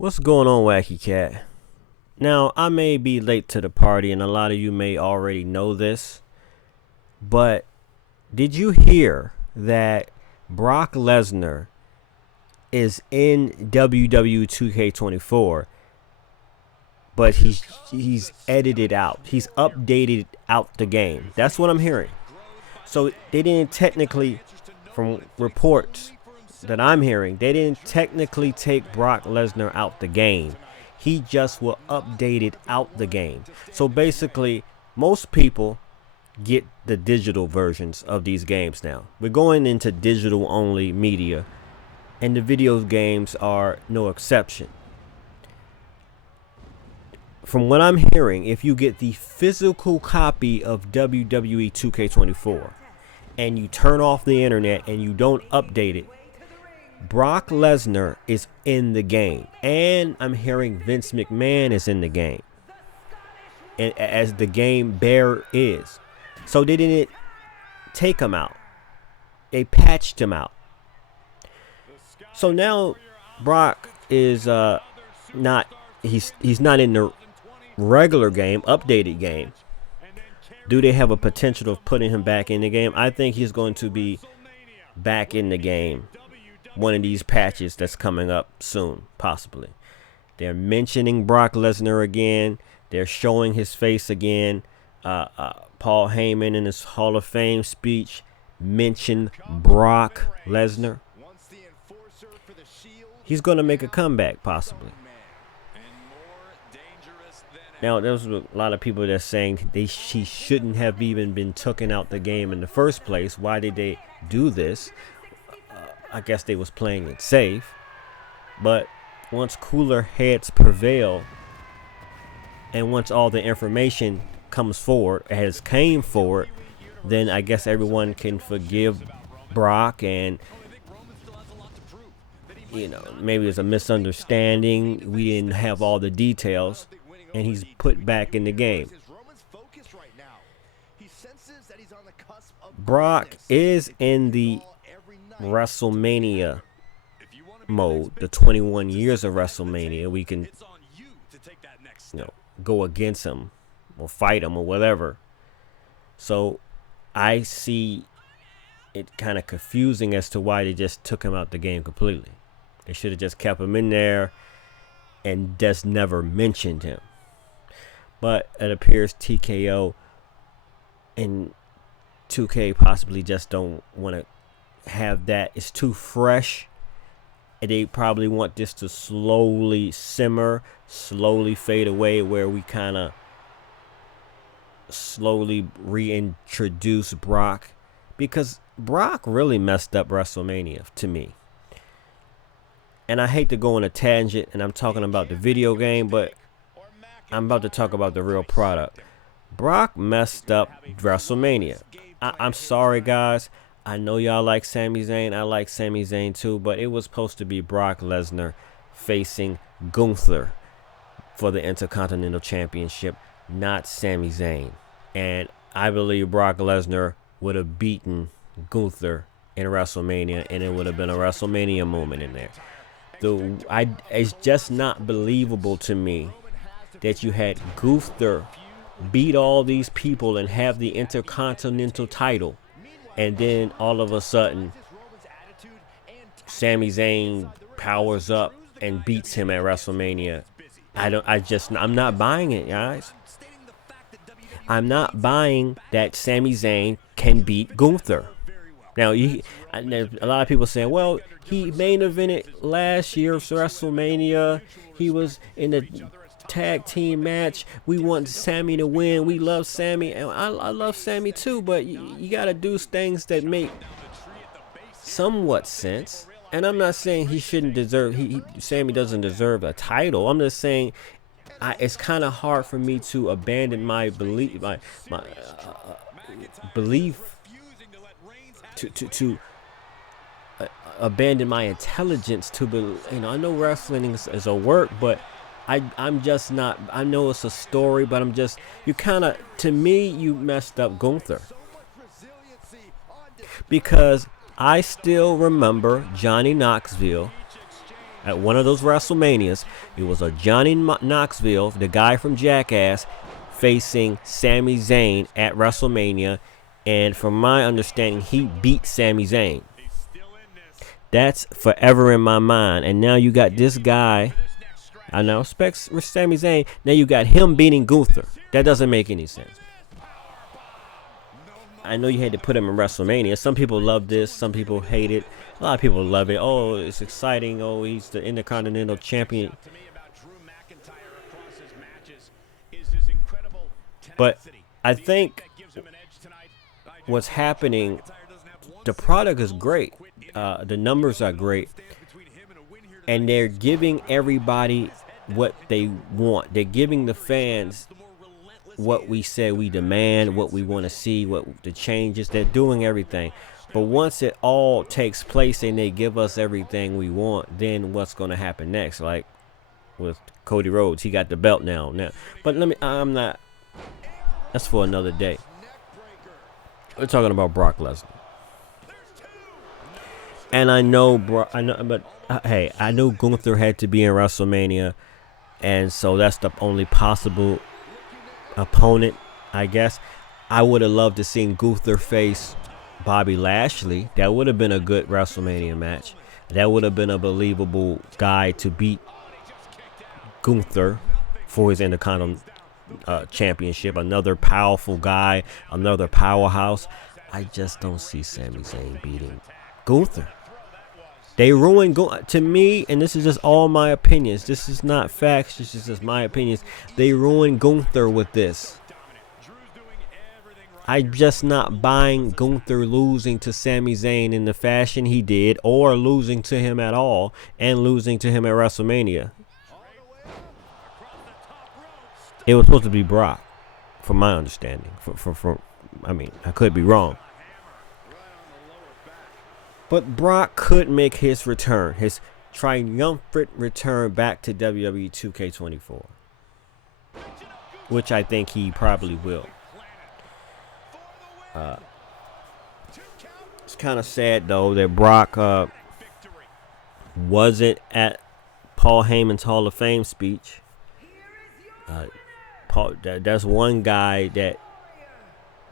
What's going on, Wacky Cat? Now, I may be late to the party, and a lot of you may already know this, but did you hear that Brock Lesnar is in WWE 2K24, but he's edited out. He's updated out the game. That's what I'm hearing. So they didn't technically, from reports that I'm hearing, they didn't technically take Brock Lesnar out the game. He just will update it out the game. So basically, most people get the digital versions of these games now. We're going into digital only media, and the video games are no exception. From what I'm hearing, if you get the physical copy of WWE 2K24 and you turn off the internet and you don't update it, Brock Lesnar is in the game. And I'm hearing Vince McMahon is in the game, and as the game bearer is. So they didn't take him out. They patched him out. So now Brock is not he's not in the regular game, updated game. Do they have a potential of putting him back in the game? I think he's going to be back in the game. One of these patches that's coming up soon, possibly. They're mentioning Brock Lesnar again. They're showing his face again. Paul Heyman in his Hall of Fame speech mentioned Brock Lesnar. He's going to make a comeback, possibly. Now, there's a lot of people that are saying he shouldn't have even been taken out the game in the first place. Why did they do this? I guess they was playing it safe. But once cooler heads prevail, and once all the information comes forward, came forward, then I guess everyone can forgive Brock, and maybe it's a misunderstanding. We didn't have all the details, and he's put back in the game. Brock is in the WrestleMania mode, the 21 years of WrestleMania. We can go against him or fight him or whatever. So I see it kind of confusing as to why they just took him out the game completely. They should have just kept him in there and just never mentioned him. But it appears TKO and 2K possibly just don't want to have that. It's too fresh, and they probably want this to slowly simmer, slowly fade away, where we kind of slowly reintroduce Brock, because Brock really messed up WrestleMania to me. And I hate to go on a tangent, and I'm talking about the video game, but I'm about to talk about the real product. Brock messed up WrestleMania. I'm sorry, guys. I know y'all like Sami Zayn. I like Sami Zayn too, but it was supposed to be Brock Lesnar facing Gunther for the Intercontinental Championship, not Sami Zayn. And I believe Brock Lesnar would have beaten Gunther in WrestleMania, and it would have been a WrestleMania moment in there. It's just not believable to me that you had Gunther beat all these people and have the Intercontinental title, and then all of a sudden Sami Zayn powers up and beats him at WrestleMania. I'm not buying it, guys. I'm not buying that Sami Zayn can beat Gunther. Now, a lot of people saying, well, he main evented last year's WrestleMania. He was in the tag team match. We want Sami to win. We love Sami, and I love Sami too, but you got to do things that make somewhat sense. And I'm not saying he shouldn't deserve, Sami doesn't deserve a title. I'm just saying it's kind of hard for me to abandon my belief, my belief to abandon my intelligence to believe. I know wrestling is a work, but I'm just not. I know it's a story, but to me, you messed up Gunther, because I still remember Johnny Knoxville At one of those WrestleManias, it was a Johnny Knoxville, the guy from Jackass, facing Sami Zayn at WrestleMania. And from my understanding, he beat Sami Zayn. That's forever in my mind. And now you got this guy. I now respect Sami Zayn. Now you got him beating Gunther. That doesn't make any sense. I know you had to put him in WrestleMania. Some people love this. Some people hate it. A lot of people love it. Oh, it's exciting. Oh, he's the Intercontinental Champion. But I think what's happening, the product is great. The numbers are great. And they're giving everybody what they want. They're giving the fans what we say we demand, what we want to see, what the changes. They're doing everything. But once it all takes place and they give us everything we want, then what's going to happen next? Like with Cody Rhodes, he got the belt now. But that's for another day. We're talking about Brock Lesnar. And I know Gunther had to be in WrestleMania, and so that's the only possible opponent, I guess. I would have loved to see Gunther face Bobby Lashley. That would have been a good WrestleMania match. That would have been a believable guy to beat Gunther for his Intercontinental Championship. Another powerful guy, another powerhouse. I just don't see Sami Zayn beating Gunther. They ruined to me, and this is just all my opinions. This is not facts. This is just my opinions. They ruined Gunther with this. I'm just not buying Gunther losing to Sami Zayn in the fashion he did, or losing to him at all, and losing to him at WrestleMania. It was supposed to be Brock, from my understanding. I mean, I could be wrong. But Brock could make his return, his triumphant return back to WWE 2K24, which I think he probably will. It's kind of sad, though, that Brock wasn't at Paul Heyman's Hall of Fame speech. That's one guy that,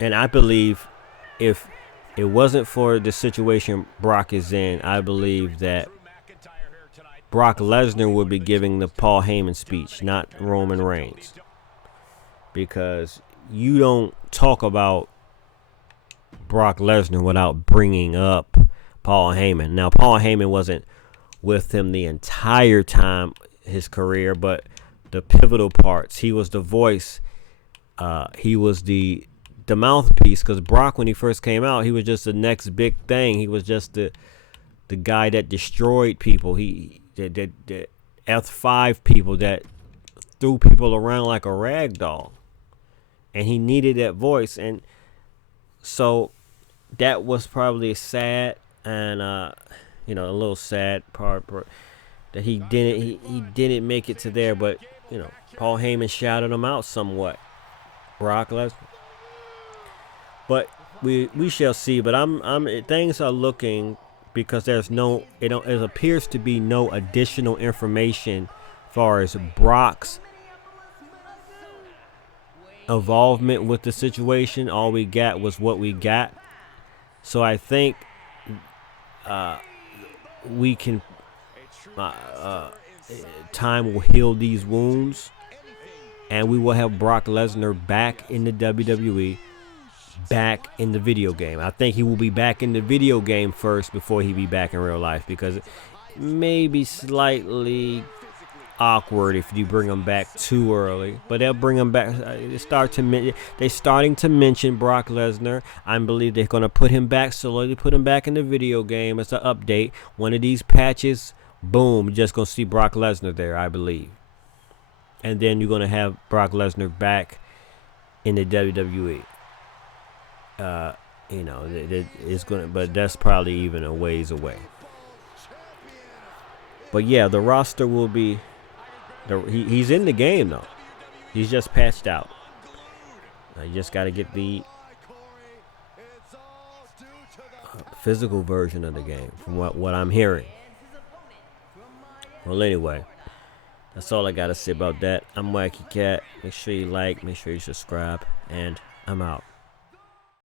and I believe if it wasn't for the situation Brock is in, I believe that Brock Lesnar would be giving the Paul Heyman speech, not Roman Reigns. Because you don't talk about Brock Lesnar without bringing up Paul Heyman. Now, Paul Heyman wasn't with him the entire time, his career, but the pivotal parts. He was the voice. He was the mouthpiece, because Brock, when he first came out, he was just the next big thing. He was just the guy that destroyed people. The F5 people that threw people around like a rag doll. And he needed that voice. And so that was probably sad and a little sad part that he didn't make it to there. But Paul Heyman shouted him out somewhat. Brock Lesnar. But we shall see. But things are looking, because it appears to be no additional information as far as Brock's involvement with the situation. All we got was what we got. So I think we can time will heal these wounds, and we will have Brock Lesnar back in the WWE, back in the video game. I think he will be back in the video game first before he be back in real life, because it may be slightly awkward if you bring him back too early. But they'll bring him back. They're starting to mention Brock Lesnar. I believe they're going to put him back, slowly put him back in the video game as an update. One of these patches, boom, you're just going to see Brock Lesnar there, I believe. And then you're going to have Brock Lesnar back in the WWE. It's gonna, but that's probably even a ways away. But yeah, the roster will be. He's in the game though. He's just patched out. You just got to get the physical version of the game, from what I'm hearing. Well, anyway, that's all I got to say about that. I'm Wacky Cat. Make sure you like, make sure you subscribe, and I'm out.